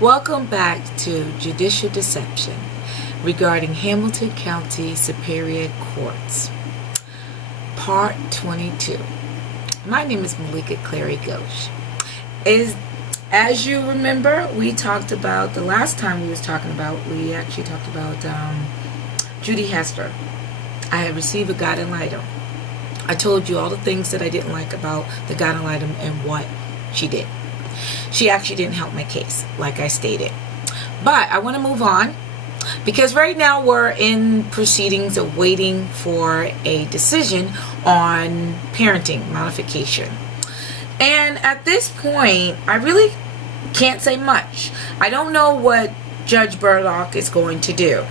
Welcome back to Judicial Deception regarding Hamilton County Superior Courts, Part 22. My name is Malika Clary-Ghosh. As you remember, we talked about, the last time we actually talked about Judy Hester. I had received a guiding item. I told you all the things that I didn't like about the guiding item and what she did. She actually didn't help my case, like I stated. But I want to move on because right now we're in proceedings of waiting for a decision on parenting modification. And at this point, I really can't say much. I don't know what Judge Burdock is going to do.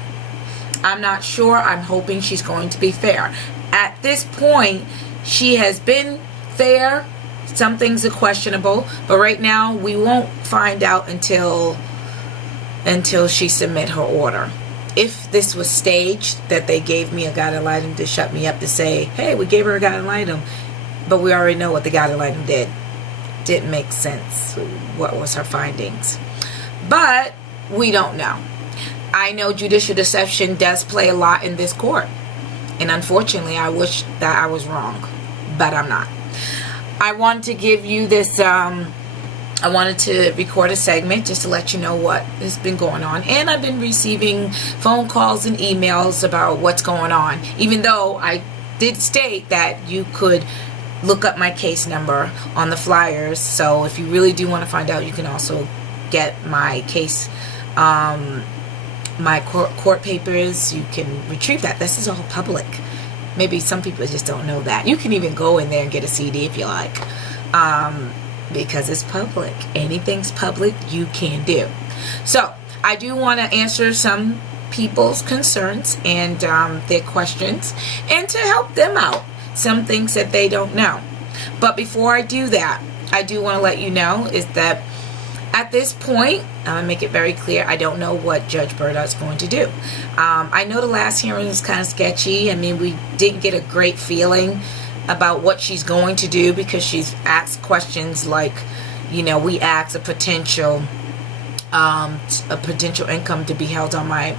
I'm not sure. I'm hoping she's going to be fair. At this point, she has been fair. Some things are questionable, but right now we won't find out until she submit her order. If this was staged, that they gave me a guiding item to shut me up, to say, hey, we gave her a guiding item, but we already know what the guiding item did. Didn't make sense. What was her findings? But we don't know. I know judicial deception does play a lot in this court, and unfortunately I wish that I was wrong, but I'm not. I wanted to give you this, I wanted to record a segment just to let you know what has been going on. And I've been receiving phone calls and emails about what's going on. Even though I did state that you could look up my case number on the flyers. So if you really do want to find out, you can also get my case, my court papers. You can retrieve that. This is all public. Maybe some people just don't know that. You can even go in there and get a CD if you like, because it's public. Anything's public, you can do. So I do want to answer some people's concerns and their questions, and to help them out, some things that they don't know. But before I do that, I do want to let you know is that at this point, I'm going to make it very clear, I don't know what Judge Burdock is going to do. I know the last hearing was kind of sketchy. I mean, we didn't get a great feeling about what she's going to do, because she's asked questions like, you know, we asked a potential income to be held on my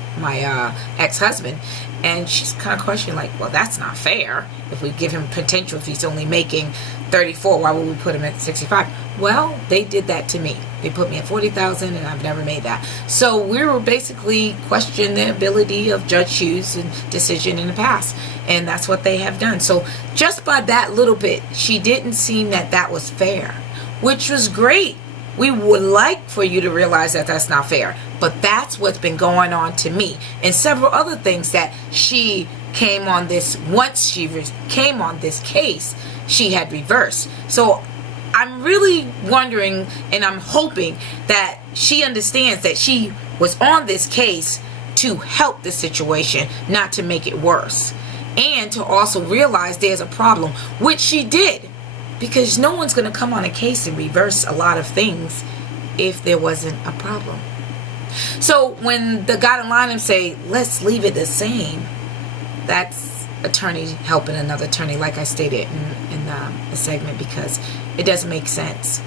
ex-husband, and she's kind of questioning like, well, that's not fair. If we give him potential, if he's only making 34, why would we put him at 65? Well, they did that to me. They put me at 40,000, and I've never made that. So we were basically questioning the ability of Judge Hughes' decision in the past, and that's what they have done. So just by that little bit, she didn't seem that was fair, which was great. We would like for you to realize that that's not fair, but that's what's been going on to me, and several other things that she came on this. Once she came on this case, she had reversed. So I'm really wondering, and I'm hoping that she understands that she was on this case to help the situation, not to make it worse, and to also realize there's a problem, which she did. Because no one's going to come on a case and reverse a lot of things if there wasn't a problem. So when the guiding line say, let's leave it the same, that's attorney helping another attorney, like I stated in the segment, because it doesn't make sense.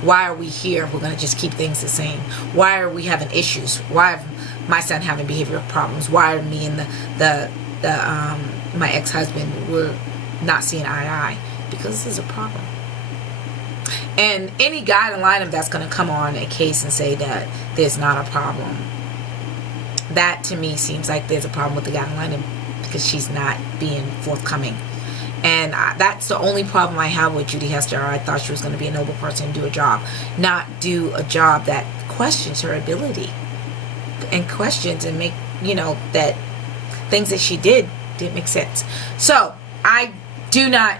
Why are we here? We're going to just keep things the same. Why are we having issues? Why are my son having behavioral problems? Why are me and my ex-husband, we're not seeing eye to eye? Because this is a problem. And any guiding item that's going to come on a case and say that there's not a problem, that to me seems like there's a problem with the guiding item, because she's not being forthcoming. And that's the only problem I have with Judy Hester. I thought she was going to be a noble person and do a job, not do a job that questions her ability and questions and make, you know, that things that she didn't make sense. So I do not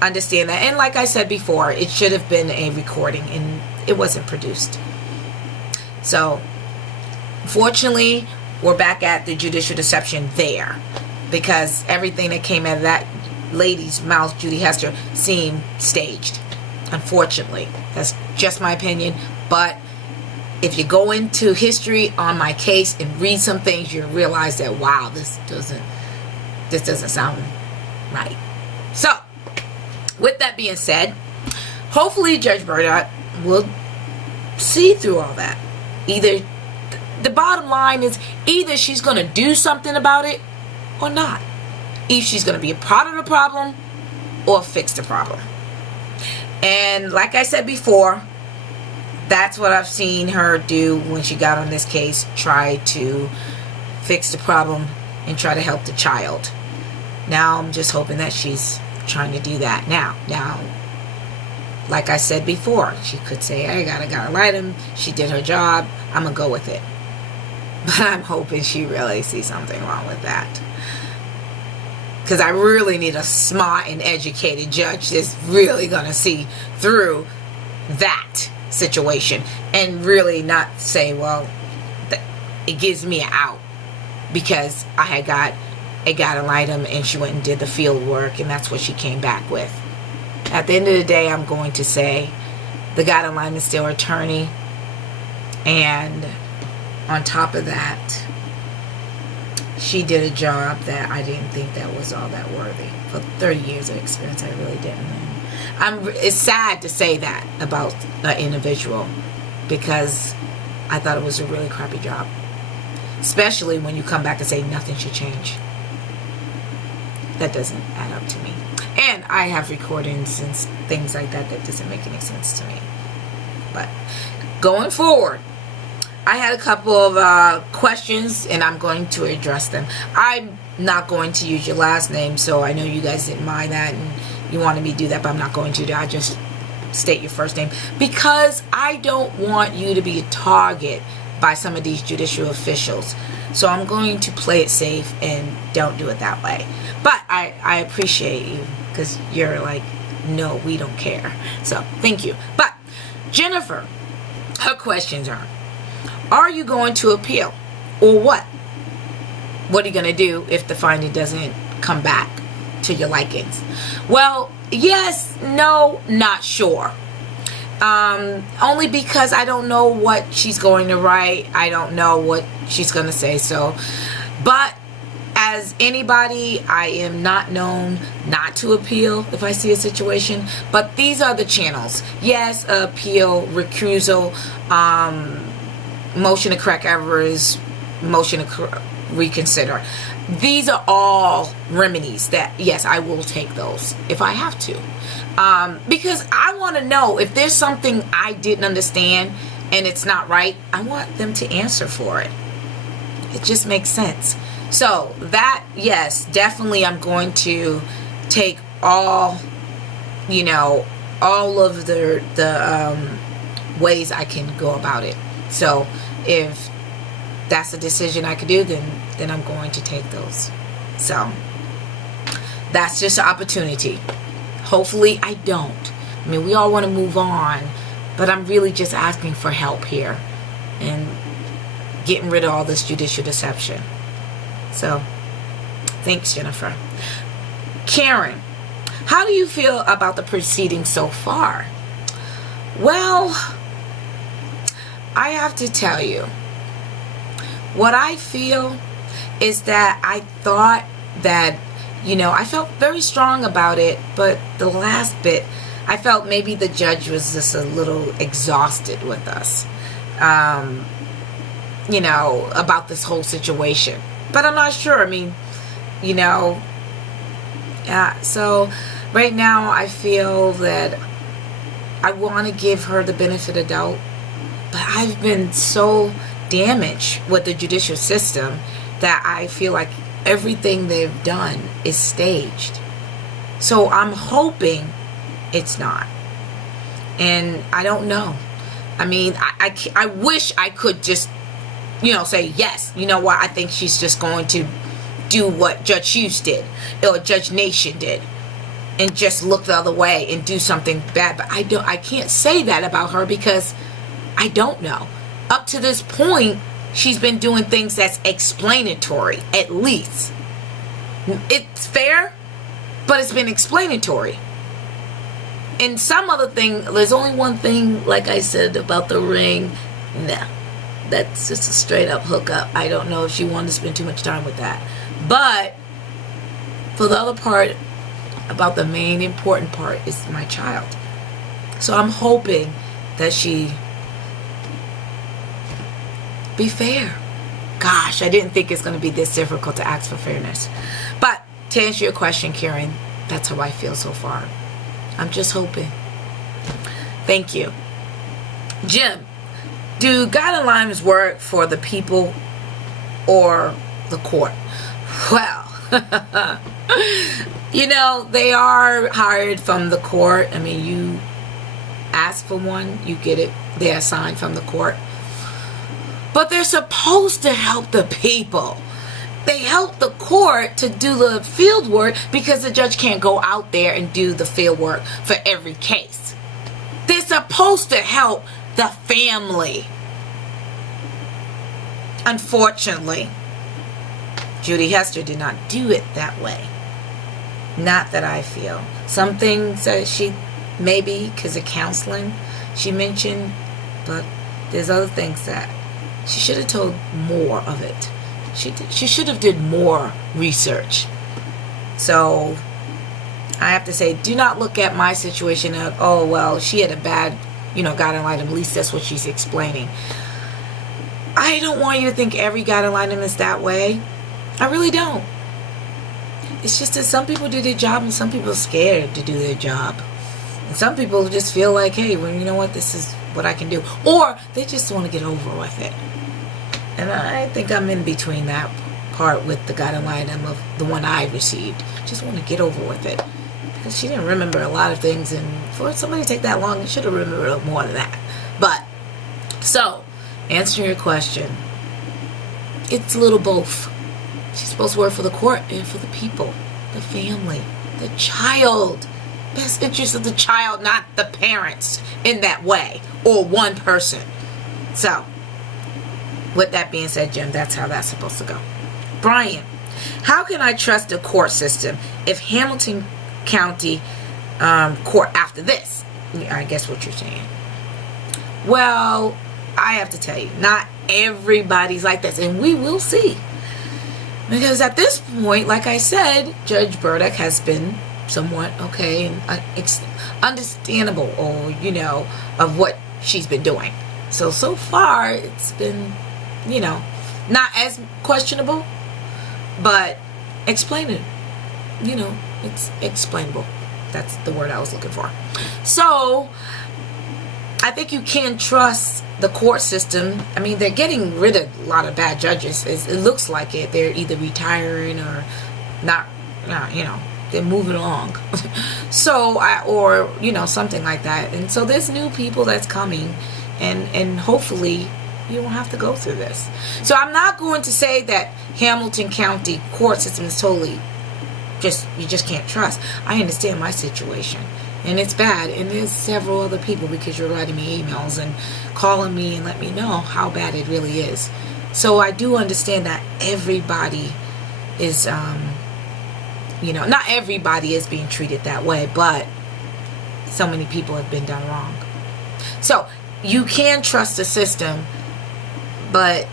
understand that. And like I said before, it should have been a recording, and it wasn't produced. So fortunately, we're back at the judicial deception there, because everything that came out of that lady's mouth, Judy Hester, seemed staged. Unfortunately, that's just my opinion. But if you go into history on my case and read some things, you realize that, wow, this doesn't sound right. So with that being said, hopefully Judge Burdock will see through all that Either, the bottom line is, either she's going to do something about it or not. Either she's going to be a part of the problem or fix the problem. And like I said before, that's what I've seen her do when she got on this case. Try to fix the problem and try to help the child. Now I'm just hoping that she's trying to do that now. Like I said before, she could say, I gotta light him. She did her job. I'm gonna go with it. But I'm hoping she really sees something wrong with that. Because I really need a smart and educated judge that's really gonna see through that situation and really not say, well, it gives me an out because I had got a guiding item and she went and did the field work and that's what she came back with. At the end of the day, I'm going to say the guiding item is still her attorney, and on top of that, she did a job that I didn't think that was all that worthy. For 30 years of experience, I really didn't. It's sad to say that about an individual because I thought it was a really crappy job. Especially when you come back and say nothing should change. That doesn't add up to me. And I have recordings and things like that that doesn't make any sense to me. But going forward, I had a couple of questions and I'm going to address them. I'm not going to use your last name, so I know you guys didn't mind that and you wanted me to do that, but I'm not going to. I just state your first name because I don't want you to be a target by some of these judicial officials. So I'm going to play it safe and don't do it that way. But I appreciate you because you're like, no, we don't care. So thank you. But Jennifer, her questions are you going to appeal or what? What are you going to do if the finding doesn't come back to your likings? Well, yes, no, not sure. Only because I don't know what she's going to write. I don't know what she's going to say. So, but as anybody, I am not known not to appeal if I see a situation. But these are the channels. Yes, appeal, recusal, motion to correct errors, motion to reconsider. These are all remedies that, yes, I will take those if I have to. Because I want to know if there's something I didn't understand and it's not right, I want them to answer for it. It just makes sense. So that, yes, definitely I'm going to take all, all of the ways I can go about it. So if that's a decision I could do, then I'm going to take those. So that's just an opportunity. Hopefully I don't. I mean, we all want to move on, but I'm really just asking for help here and getting rid of all this judicial deception. So thanks, Jennifer. Karen, how do you feel about the proceedings so far? Well, I have to tell you, what I feel is that I thought that, I felt very strong about it, but the last bit, I felt maybe the judge was just a little exhausted with us, about this whole situation. But I'm not sure. I mean, so right now I feel that I want to give her the benefit of doubt, but I've been so damaged with the judicial system that I feel like everything they've done is staged. So I'm hoping it's not. And I don't know. I mean, I wish I could just, say, yes, you know what, I think she's just going to do what Judge Hughes did or Judge Nation did and just look the other way and do something bad. But I can't say that about her because I don't know. Up to this point, she's been doing things that's explanatory, at least. It's fair, but it's been explanatory. And some other thing, there's only one thing, like I said, about the ring. Nah, that's just a straight up hookup. I don't know if she wanted to spend too much time with that. But for the other part, about the main important part, is my child. So I'm hoping that she Be fair. Gosh, I didn't think it's going to be this difficult to ask for fairness. But to answer your question, Karen, that's how I feel so far. I'm just hoping. Thank you. Jim, do guidelines work for the people or the court? Well, they are hired from the court. I mean, you ask for one, you get it. They're assigned from the court. But they're supposed to help the people. They help the court to do the field work because the judge can't go out there and do the field work for every case. They're supposed to help the family. Unfortunately, Judy Hester did not do it that way. Not that I feel. Some things that she, maybe because of counseling, she mentioned, but there's other things that she should have told more of it. She should have did more research. So I have to say, do not look at my situation of, oh, well, she had a bad, guidance item. At least that's what she's explaining. I don't want you to think every guidance item is that way. I really don't. It's just that some people do their job and some people are scared to do their job. And some people just feel like, hey, well, you know what, this is what I can do. Or they just want to get over with it. And I think I'm in between that part with the guidance item of the one I received. Just want to get over with it. Because she didn't remember a lot of things. And for somebody to take that long, you should have remembered more than that. But, so, answering your question, it's a little both. She's supposed to work for the court and for the people, the family, the child. Best interest of the child, not the parents in that way, or one person. So, with that being said, Jim, that's how that's supposed to go. Brian, how can I trust the court system if Hamilton County court after this? I guess what you're saying. Well, I have to tell you, not everybody's like this, and we will see. Because at this point, like I said, Judge Burdick has been somewhat okay and understandable, or of what she's been doing. So far it's been, not as questionable, but explainable. It's explainable. That's the word I was looking for. So I think you can trust the court system. I mean, they're getting rid of a lot of bad judges. It looks like it. They're either retiring or not, they're moving along. So, or something like that. And so there's new people that's coming, and hopefully you won't have to go through this. So I'm not going to say that Hamilton County court system is totally you just can't trust. I understand my situation, and it's bad, and there's several other people, because you're writing me emails and calling me and let me know how bad it really is. So I do understand that everybody is not everybody is being treated that way, but so many people have been done wrong. So you can trust the system, but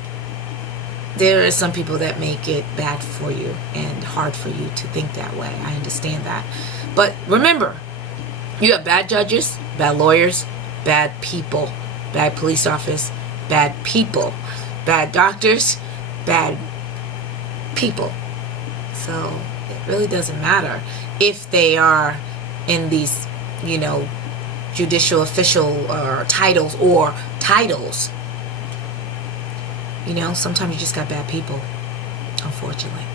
there are some people that make it bad for you and hard for you to think that way. I understand that. But remember, you have bad judges, bad lawyers, bad people, bad police officers, bad people, bad doctors, bad people. So it really doesn't matter if they are in these, judicial official titles or titles. Sometimes you just got bad people, unfortunately.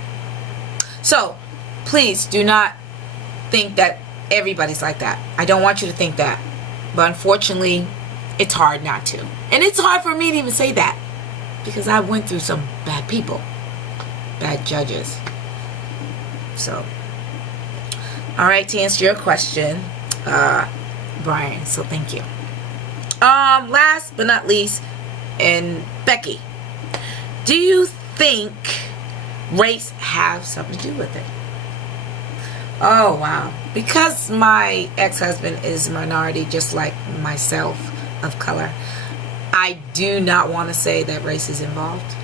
So please do not think that everybody's like that. I don't want you to think that. But unfortunately, it's hard not to. And it's hard for me to even say that, because I went through some bad people, bad judges. So, all right, to answer your question, Brian, so thank you. Last but not least, and Becky, do you think race have something to do with it? Oh, wow. Because my ex-husband is a minority, just like myself, of color, I do not want to say that race is involved.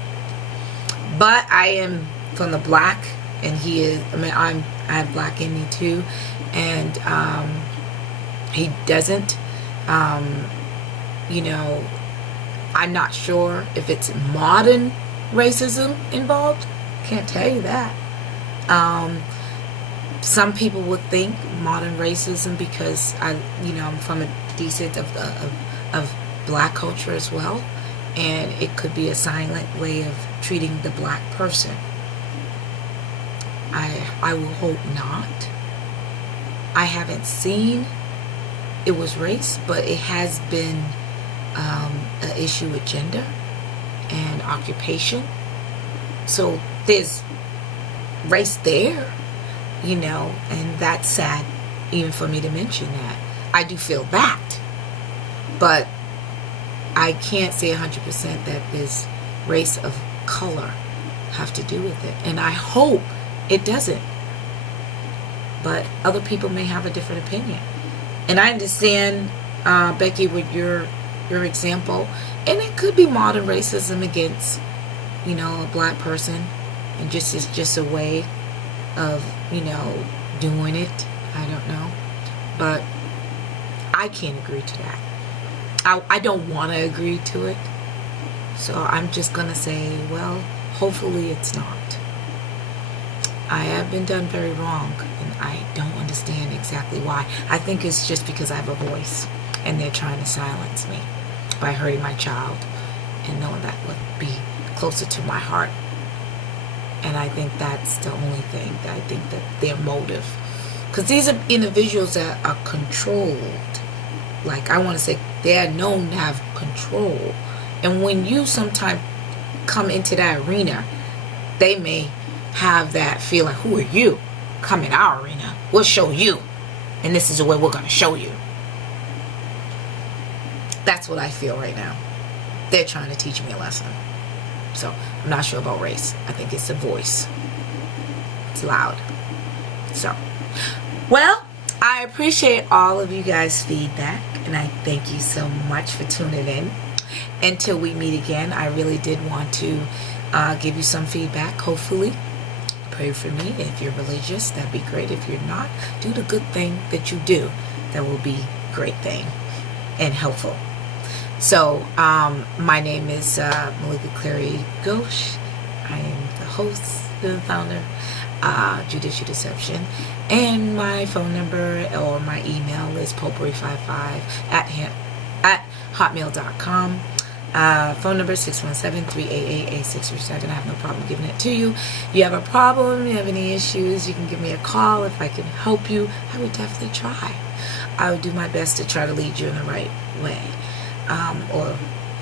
But I am from the black, and he is, I have black in me too, and he doesn't. I'm not sure if it's modern racism involved. Can't tell you that. Some people would think modern racism because I'm from a descent of black culture as well, and it could be a silent way of treating the black person. I will hope not. I haven't seen it was race, but it has been an issue with gender and occupation. So there's race there, and that's sad even for me to mention that. I do feel that, but I can't say 100% that this race of color have to do with it, and I hope it doesn't. But other people may have a different opinion, and I understand, Becky, with your example, and it could be modern racism against a black person, and it's just a way of doing it. I don't know, but I can't agree to that. I don't want to agree to it, so I'm just gonna say, well, hopefully it's not. I have been done very wrong, and I don't understand exactly why. I think it's just because I have a voice, and they're trying to silence me by hurting my child, and knowing that would be closer to my heart. And I think that's the only thing that I think that their motive, because these are individuals that are controlled. Like, I want to say, they are known to have control, and when you sometimes come into that arena, they may have that feeling, who are you? Come in our arena, we'll show you, and this is the way we're going to show you. That's what I feel right now. They're trying to teach me a lesson. So I'm not sure about race. I think it's a voice. It's loud. So, well, I appreciate all of you guys' feedback, and I thank you so much for tuning in. Until we meet again, I really did want to give you some feedback. Hopefully, pray for me. If you're religious, that'd be great. If you're not, do the good thing that you do. That will be a great thing and helpful. So, my name is Malika Clary-Ghosh. I am the host and founder, Judicial Deception. And my phone number or my email is potpourri55 at hotmail.com. Phone number 617-388-8637. I have no problem giving it to you. You have a problem, you have any issues, you can give me a call. If I can help you, I would definitely try. I would do my best to try to lead you in the right way, or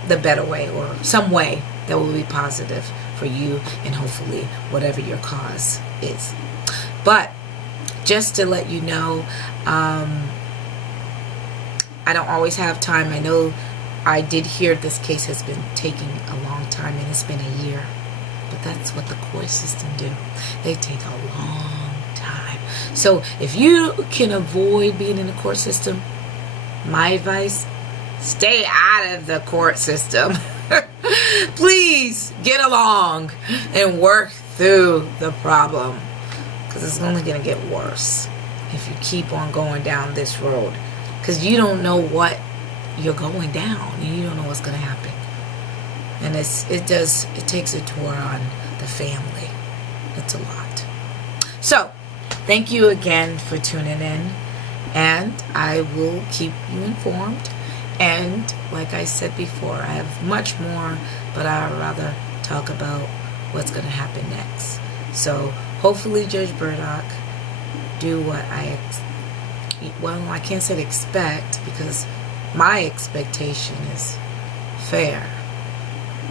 the better way, or some way that will be positive for you and hopefully whatever your cause is. But just to let you know, I don't always have time. I know I did hear this case has been taking a long time, and it's been a year. But that's what the court system do. They take a long time. So if you can avoid being in the court system, my advice, stay out of the court system. Please get along and work through the problem, because it's only going to get worse if you keep on going down this road, because you don't know what you're going down, and you don't know what's going to happen. And it takes a tour on the family. It's a lot. So thank you again for tuning in, and I will keep you informed. And like I said before, I have much more, but I'd rather talk about what's going to happen next. So hopefully Judge Burdock do what I can't say expect, because my expectation is fair.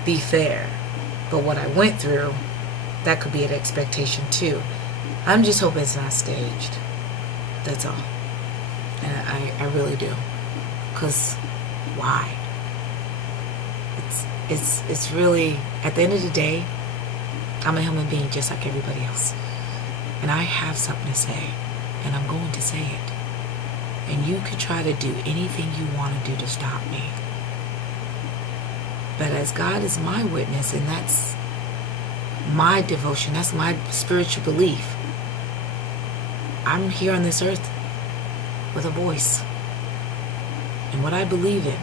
Be fair. But what I went through, that could be an expectation too. I'm just hoping it's not staged. That's all. And I really do. Because why? It's really, at the end of the day, I'm a human being just like everybody else. And I have something to say. And I'm going to say it. And you can try to do anything you want to do to stop me. But as God is my witness, and that's my devotion, that's my spiritual belief, I'm here on this earth with a voice. And what I believe in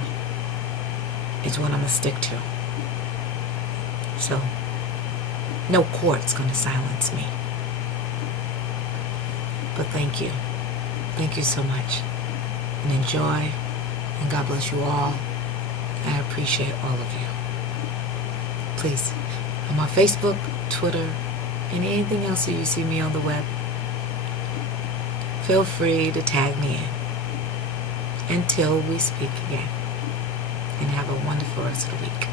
is what I'm going to stick to. So, no court's going to silence me. But thank you. Thank you so much. And enjoy. And God bless you all. I appreciate all of you. Please, I'm on Facebook, Twitter, and anything else that you see me on the web. Feel free to tag me in. Until we speak again. And have a wonderful rest of the week.